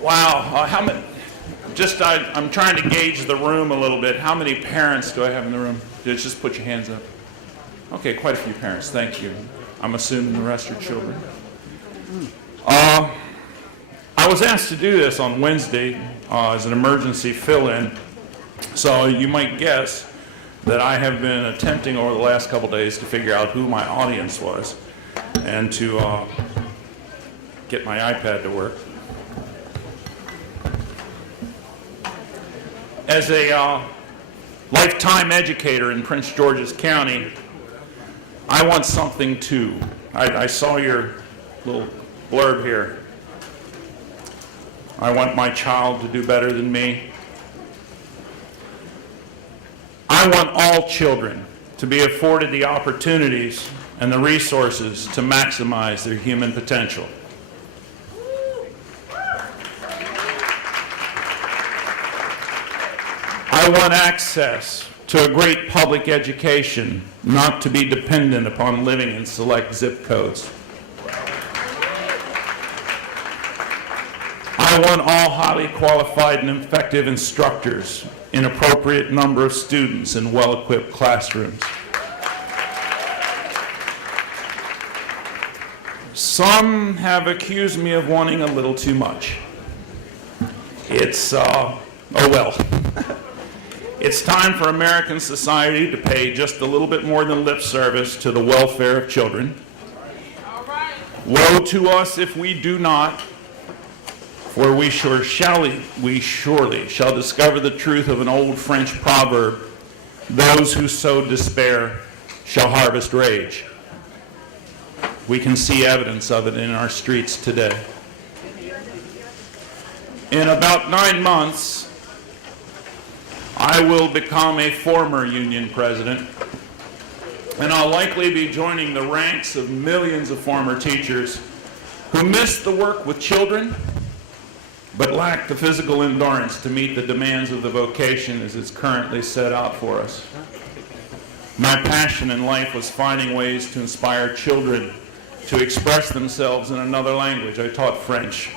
Wow, how many, I'm trying to gauge the room a little bit. How many parents do I have in the room? Just put your hands up. Okay, quite a few parents, thank you. I'm assuming the rest are children. I was asked to do this on Wednesday as an emergency fill-in, so you might guess that I have been attempting over the last couple days to figure out who my audience was and to get my iPad to work. As a lifetime educator in Prince George's County, I want something too. I saw your little blurb here. I want my child to do better than me. I want all children to be afforded the opportunities and the resources to maximize their human potential. I want access to a great public education, not to be dependent upon living in select zip codes. I want all highly qualified and effective instructors in appropriate number of students in well-equipped classrooms. Some have accused me of wanting a little too much. It's, oh well. It's time for American society to pay just a little bit more than lip service to the welfare of children. Woe to us if we do not, for we surely shall discover the truth of an old French proverb, those who sow despair shall harvest rage. We can see evidence of it in our streets today. In about 9 months, I will become a former union president, and I'll likely be joining the ranks of millions of former teachers who miss the work with children, but lack the physical endurance to meet the demands of the vocation as it's currently set out for us. My passion in life was finding ways to inspire children to express themselves in another language. I taught French.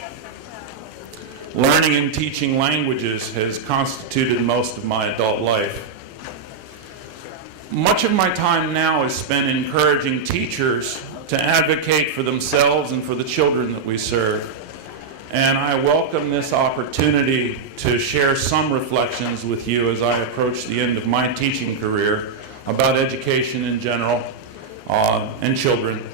Learning and teaching languages has constituted most of my adult life. Much of my time now is spent encouraging teachers to advocate for themselves and for the children that we serve. And I welcome this opportunity to share some reflections with you as I approach the end of my teaching career about education in general and children.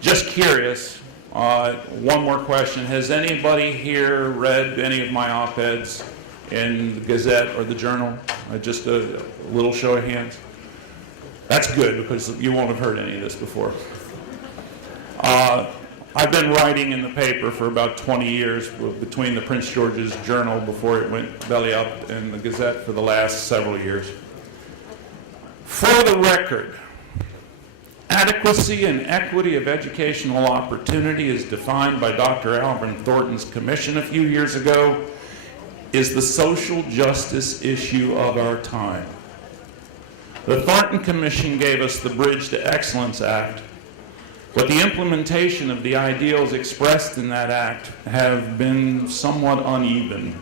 Just curious, one more question. Has anybody here read any of my op-eds in the Gazette or the Journal? Just a little show of hands. That's good, because you won't have heard any of this before. I've been writing in the paper for about 20 years, between the Prince George's Journal before it went belly up and the Gazette for the last several years. For the record, adequacy and equity of educational opportunity, as defined by Dr. Alvin Thornton's commission a few years ago, is the social justice issue of our time. The Thornton Commission gave us the Bridge to Excellence Act, but the implementation of the ideals expressed in that act have been somewhat uneven.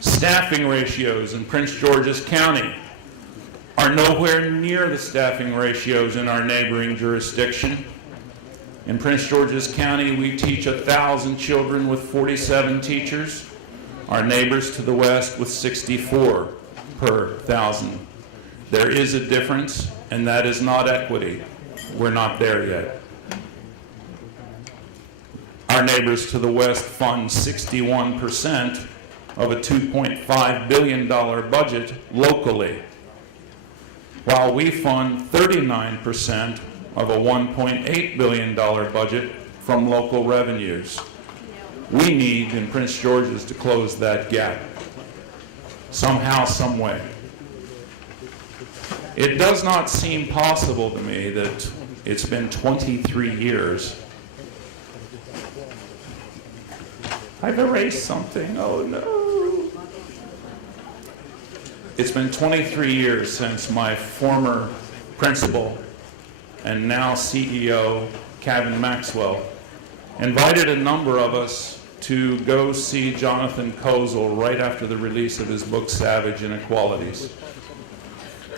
Staffing ratios in Prince George's County are nowhere near the staffing ratios in our neighboring jurisdiction. In Prince George's County, we teach 1,000 children with 47 teachers. Our neighbors to the west with 64 per 1,000. There is a difference, and that is not equity. We're not there yet. Our neighbors to the west fund 61% of a $2.5 billion budget locally, while we fund 39% of a $1.8 billion budget from local revenues. We need in Prince George's to close that gap, somehow, some way. It does not seem possible to me that it's been 23 years. I've erased something, oh no. It's been 23 years since my former principal and now CEO, Kevin Maxwell, invited a number of us to go see Jonathan Kozol right after the release of his book, Savage Inequalities.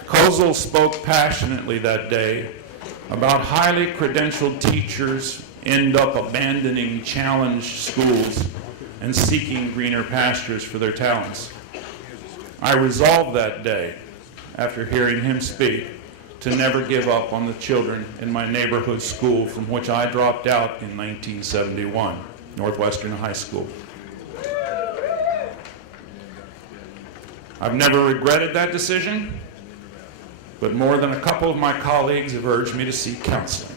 Kozol spoke passionately that day about highly credentialed teachers end up abandoning challenged schools and seeking greener pastures for their talents. I resolved that day, after hearing him speak, to never give up on the children in my neighborhood school from which I dropped out in 1971, Northwestern High School. I've never regretted that decision, but more than a couple of my colleagues have urged me to seek counseling.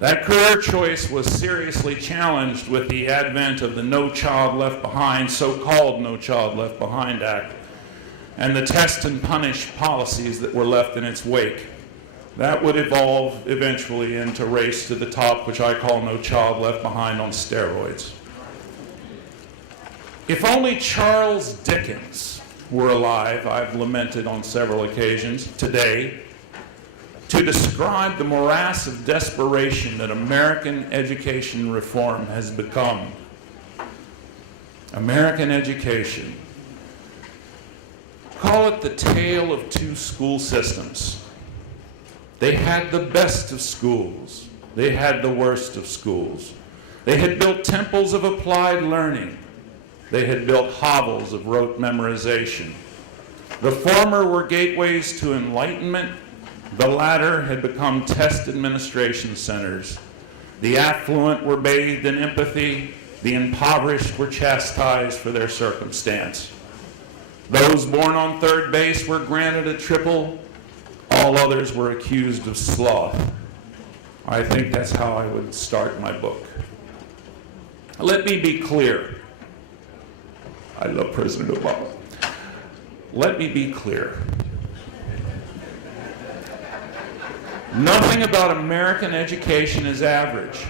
That career choice was seriously challenged with the advent of the No Child Left Behind, so-called No Child Left Behind Act, and the test and punish policies that were left in its wake. That would evolve eventually into Race to the Top, which I call No Child Left Behind on steroids. If only Charles Dickens were alive, I've lamented on several occasions today, to describe the morass of desperation that American education reform has become. American education. Call it the tale of two school systems. They had the best of schools. They had the worst of schools. They had built temples of applied learning. They had built hovels of rote memorization. The former were gateways to enlightenment. The latter had become test administration centers. The affluent were bathed in empathy. The impoverished were chastised for their circumstance. Those born on third base were granted a triple. All others were accused of sloth. I think that's how I would start my book. Let me be clear. I love President Obama. Let me be clear. Nothing about American education is average.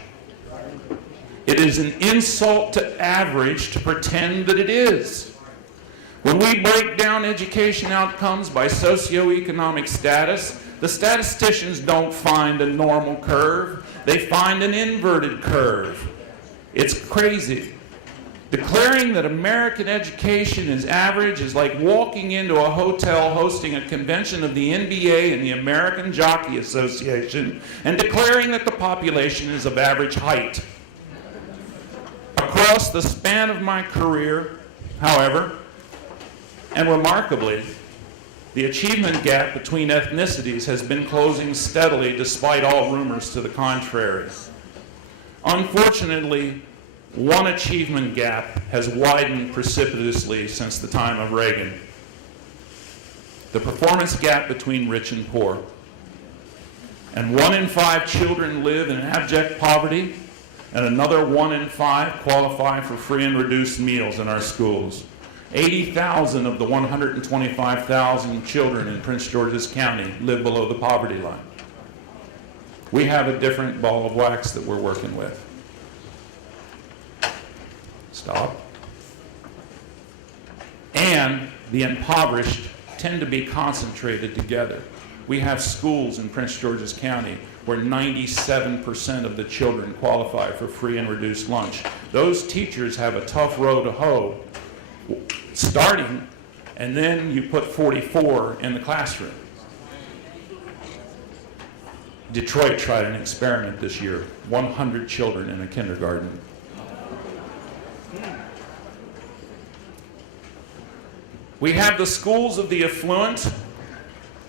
It is an insult to average to pretend that it is. When we break down education outcomes by socioeconomic status, the statisticians don't find a normal curve. They find an inverted curve. It's crazy. Declaring that American education is average is like walking into a hotel hosting a convention of the NBA and the American Jockey Association and declaring that the population is of average height. Across the span of my career, however, and remarkably, the achievement gap between ethnicities has been closing steadily despite all rumors to the contrary. Unfortunately, one achievement gap has widened precipitously since the time of Reagan. The performance gap between rich and poor. And 1 in 5 children live in abject poverty, and another 1 in 5 qualify for free and reduced meals in our schools. 80,000 of the 125,000 children in Prince George's County live below the poverty line. We have a different ball of wax that we're working with. Stop. And the impoverished tend to be concentrated together. We have schools in Prince George's County where 97% of the children qualify for free and reduced lunch. Those teachers have a tough row to hoe starting, and then you put 44 in the classroom. Detroit tried an experiment this year, 100 children in a kindergarten. We have the schools of the affluent,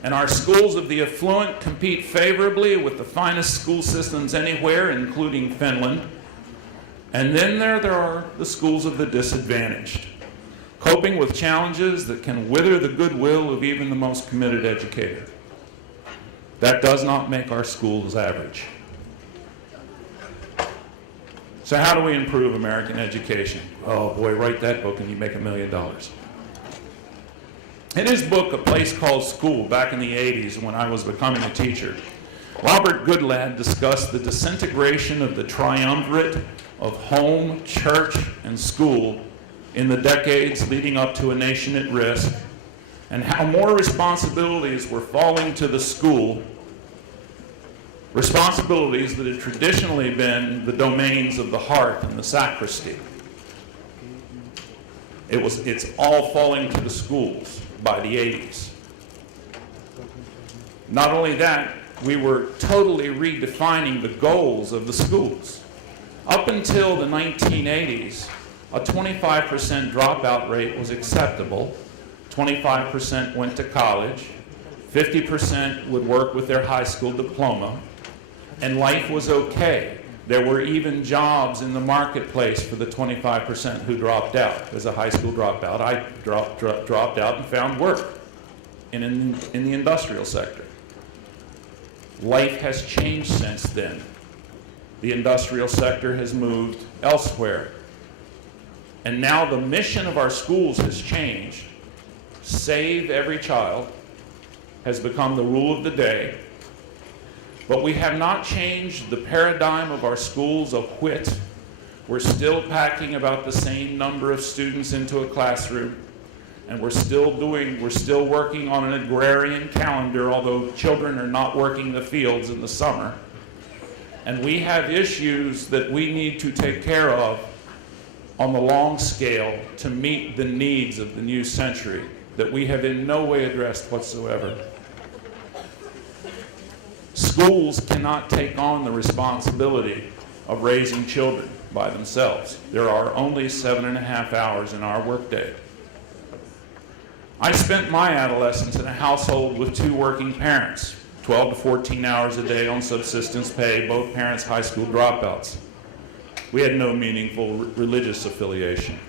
and our schools of the affluent compete favorably with the finest school systems anywhere, including Finland. And then there are the schools of the disadvantaged, coping with challenges that can wither the goodwill of even the most committed educator. That does not make our schools average. So how do we improve American education? Oh boy, write that book and you make $1 million. In his book, A Place Called School, back in the 80s when I was becoming a teacher, Robert Goodlad discussed the disintegration of the triumvirate of home, church, and school in the decades leading up to A Nation at Risk, and how more responsibilities were falling to the school Responsibilities that had traditionally been the domains of the hearth and the sacristy. It's all falling to the schools by the 80s. Not only that, we were totally redefining the goals of the schools. Up until the 1980s, a 25% dropout rate was acceptable. 25% went to college. 50% would work with their high school diploma. And life was okay. There were even jobs in the marketplace for the 25% who dropped out. As a high school dropout, I dropped out and found work in the industrial sector. Life has changed since then. The industrial sector has moved elsewhere. And now the mission of our schools has changed. Save every child has become the rule of the day. But we have not changed the paradigm of our schools of whit. We're still packing about the same number of students into a classroom. And we're still working on an agrarian calendar, although children are not working the fields in the summer. And we have issues that we need to take care of on the long scale to meet the needs of the new century that we have in no way addressed whatsoever. Schools cannot take on the responsibility of raising children by themselves. There are only 7.5 hours in our workday. I spent my adolescence in a household with 2 working parents, 12 to 14 hours a day on subsistence pay, both parents high school dropouts. We had no meaningful religious affiliation.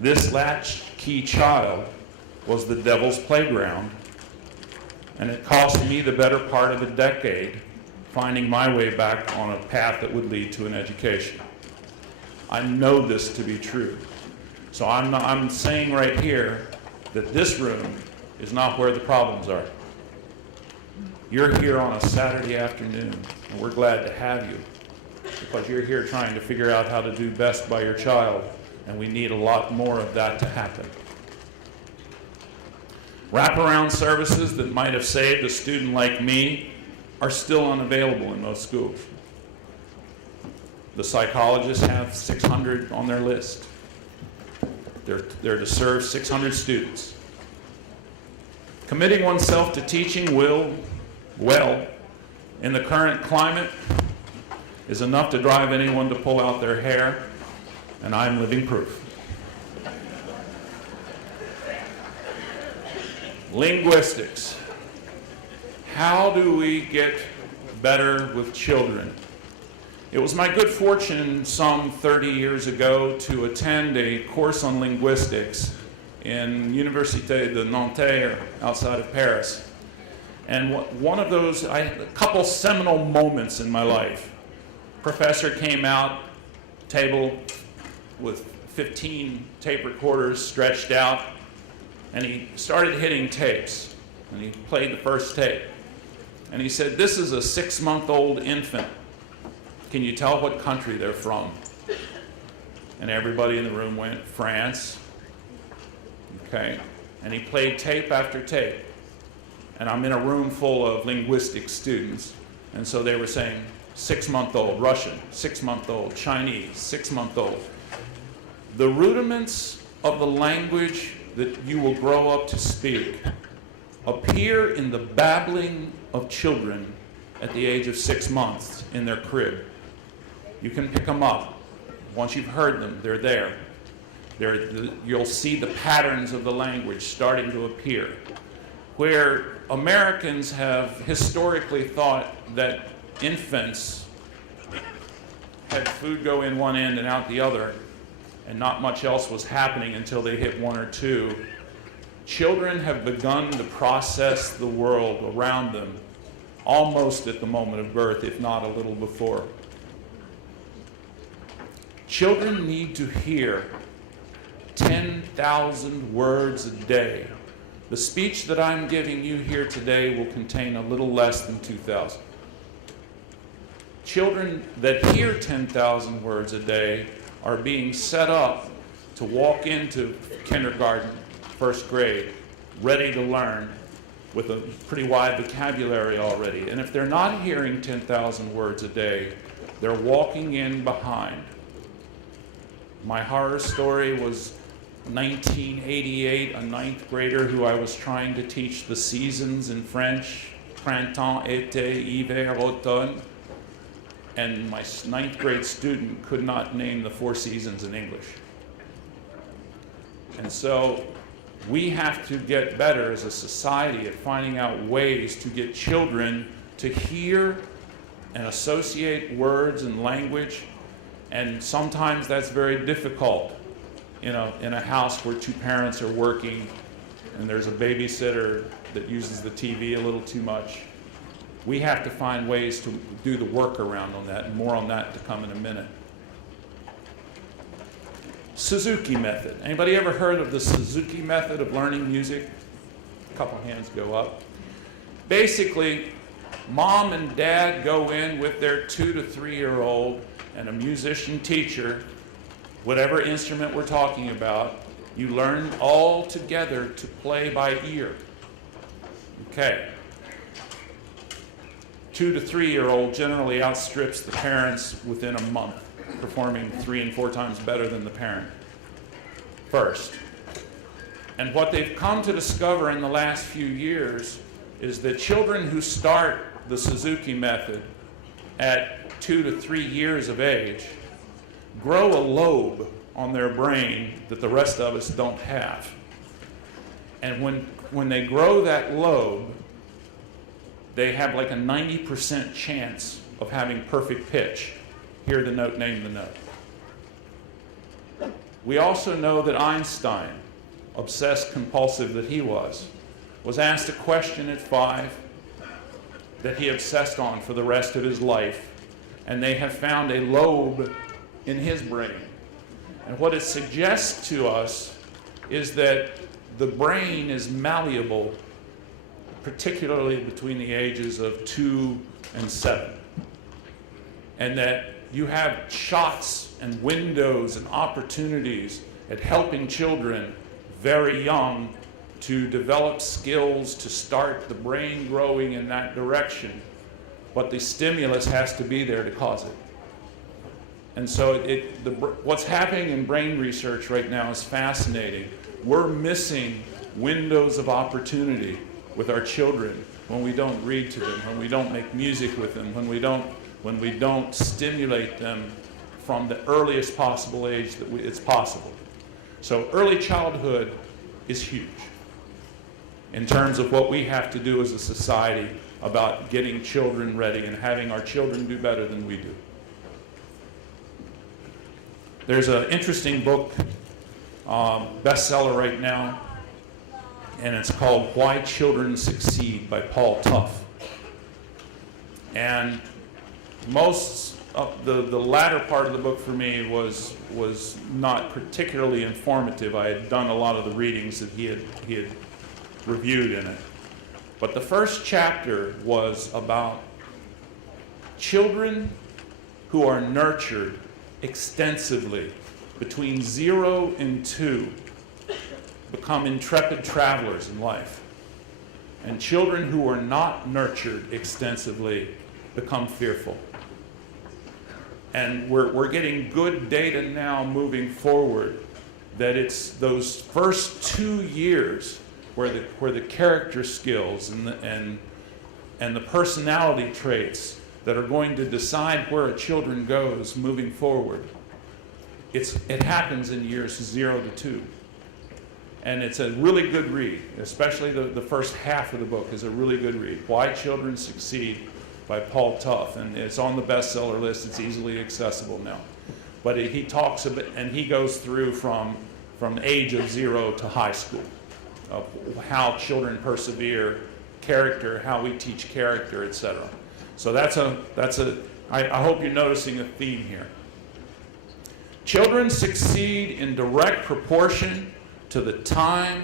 This latchkey child was the devil's playground, and it cost me the better part of a decade finding my way back on a path that would lead to an education. I know this to be true. So I'm saying right here that this room is not where the problems are. You're here on a Saturday afternoon, and we're glad to have you because you're here trying to figure out how to do best by your child, and we need a lot more of that to happen. Wraparound services that might have saved a student like me are still unavailable in most schools. The psychologists have 600 on their list. They're to serve 600 students. Committing oneself to teaching well, in the current climate, is enough to drive anyone to pull out their hair, and I'm living proof. Linguistics. How do we get better with children? It was my good fortune some 30 years ago to attend a course on linguistics in Université de Nanterre outside of Paris. And one of those, a couple seminal moments in my life. Professor came out, table with 15 tape recorders stretched out, and he started hitting tapes. And he played the first tape. And he said, "This is a 6-month-old infant. Can you tell what country they're from?" And everybody in the room went, "France." Okay. And he played tape after tape. And I'm in a room full of linguistics students. And so they were saying, 6-month-old Russian, 6-month-old Chinese, 6-month-old. The rudiments of the language that you will grow up to speak appear in the babbling of children at the age of 6 months in their crib. You can pick them up. Once you've heard them, they're there. You'll see the patterns of the language starting to appear. Where Americans have historically thought that infants had food go in one end and out the other, and not much else was happening until they hit 1 or 2, children have begun to process the world around them almost at the moment of birth, if not a little before. Children need to hear 10,000 words a day. The speech that I'm giving you here today will contain a little less than 2,000. Children that hear 10,000 words a day are being set up to walk into kindergarten, first grade, ready to learn with a pretty wide vocabulary already. And if they're not hearing 10,000 words a day, they're walking in behind. My horror story was 1988, a ninth grader who I was trying to teach the seasons in French, printemps, été, hiver, automne, and my ninth grade student could not name the 4 seasons in English. And so we have to get better as a society at finding out ways to get children to hear and associate words and language, and sometimes that's very difficult in a house where 2 parents are working and there's a babysitter that uses the TV a little too much. We have to find ways to do the workaround on that, and more on that to come in a minute. Suzuki method. Anybody ever heard of the Suzuki method of learning music? A couple hands go up. Basically, mom and dad go in with their 2 to 3-year-old and a musician teacher, whatever instrument we're talking about. You learn all together to play by ear. Okay. 2 to 3-year-old generally outstrips the parents within a month, performing 3 and 4 times better than the parent first. And what they've come to discover in the last few years is that children who start the Suzuki method at 2 to 3 years of age grow a lobe on their brain that the rest of us don't have. And when they grow that lobe, they have like a 90% chance of having perfect pitch. Hear the note, name the note. We also know that Einstein, obsessed compulsive that he was asked a question at 5 that he obsessed on for the rest of his life, and they have found a lobe in his brain. And what it suggests to us is that the brain is malleable, particularly between the ages of 2 and 7. And that you have shots and windows and opportunities at helping children very young to develop skills to start the brain growing in that direction. But the stimulus has to be there to cause it. And so what's happening in brain research right now is fascinating. We're missing windows of opportunity with our children when we don't read to them, when we don't make music with them, when we don't stimulate them from the earliest possible age that it's possible. So early childhood is huge in terms of what we have to do as a society about getting children ready and having our children do better than we do. There's an interesting book, bestseller right now, and it's called Why Children Succeed by Paul Tough. And most of the latter part of the book for me was not particularly informative. I had done a lot of the readings that he had reviewed in it. But the first chapter was about children who are nurtured extensively between 0 and 2 become intrepid travelers in life. And children who are not nurtured extensively become fearful. And we're getting good data now moving forward that it's those first 2 years where the character skills and the personality traits that are going to decide where a children goes moving forward. It happens in years 0 to 2. And it's a really good read, especially the first half of the book is a really good read. Why Children Succeed by Paul Tough, and it's on the bestseller list. It's easily accessible now. But he talks about, and he goes through from age of 0 to high school, of how children persevere, character, how we teach character, etc. So I hope you're noticing a theme here. Children succeed in direct proportion to the time,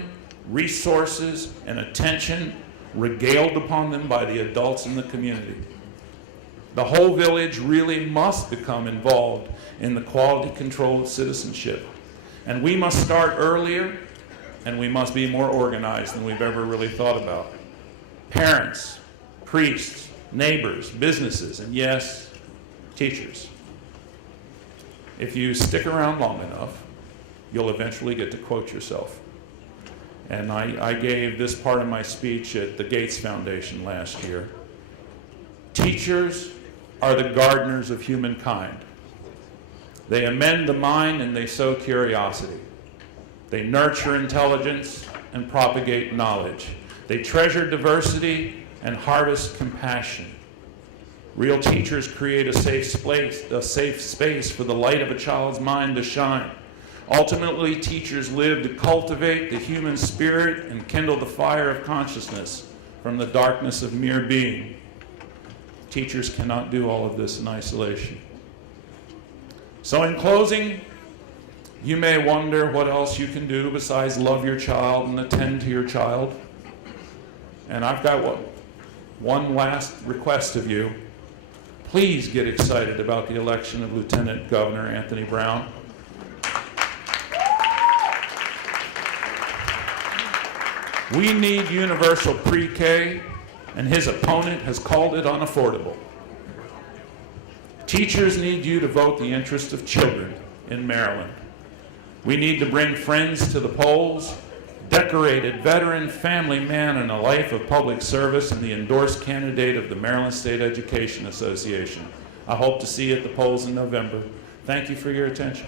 resources, and attention regaled upon them by the adults in the community. The whole village really must become involved in the quality control of citizenship. And we must start earlier, and we must be more organized than we've ever really thought about. parents, priests, neighbors, businesses, and yes, teachers. If you stick around long enough, you'll eventually get to quote yourself. And I gave this part of my speech at the Gates Foundation last year. Teachers are the gardeners of humankind. They amend the mind and they sow curiosity. They nurture intelligence and propagate knowledge. They treasure diversity and harvest compassion. Real teachers create a safe space for the light of a child's mind to shine. Ultimately, teachers live to cultivate the human spirit and kindle the fire of consciousness from the darkness of mere being. Teachers cannot do all of this in isolation. So in closing, you may wonder what else you can do besides love your child and attend to your child. And I've got one last request of you. Please get excited about the election of Lieutenant Governor Anthony Brown. We need universal pre-K, and his opponent has called it unaffordable. Teachers need you to vote the interest of children in Maryland. We need to bring friends to the polls, decorated veteran family man in a life of public service and the endorsed candidate of the Maryland State Education Association. I hope to see you at the polls in November. Thank you for your attention.